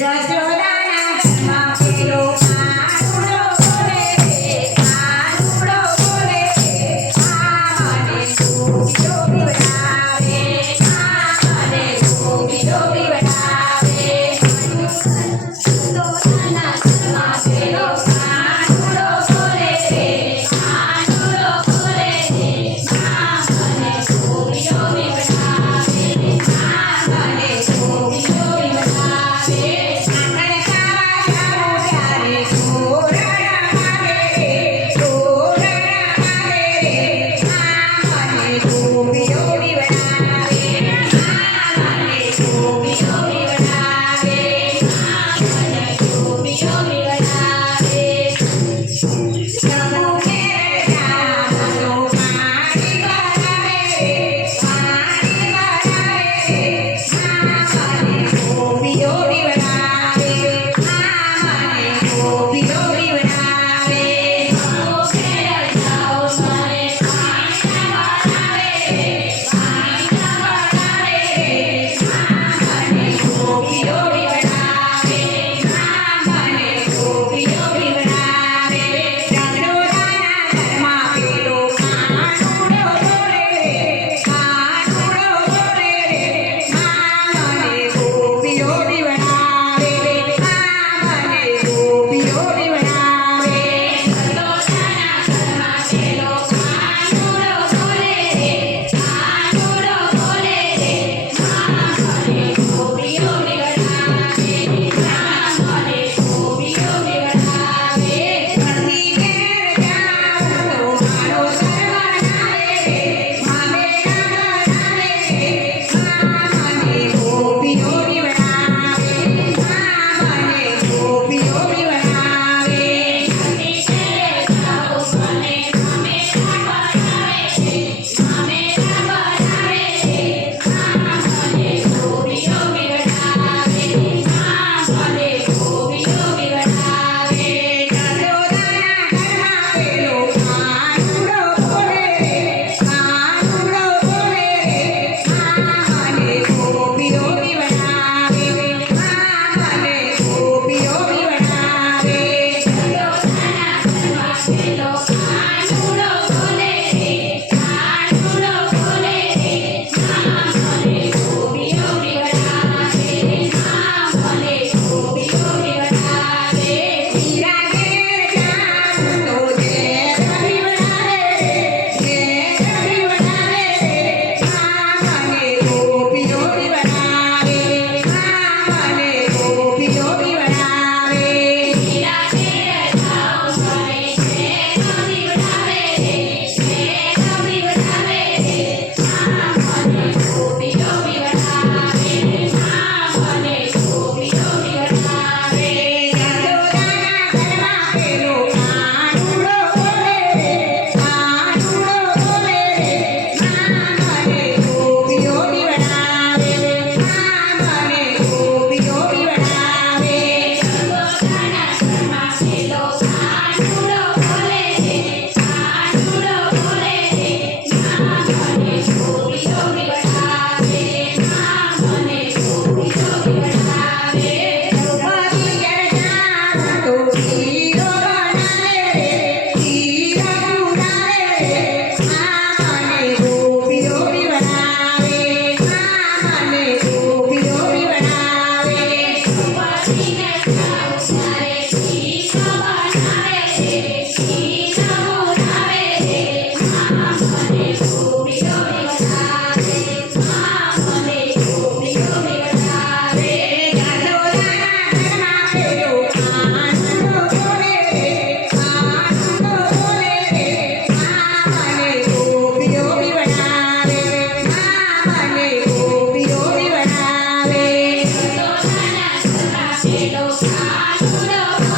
Thank you. I show.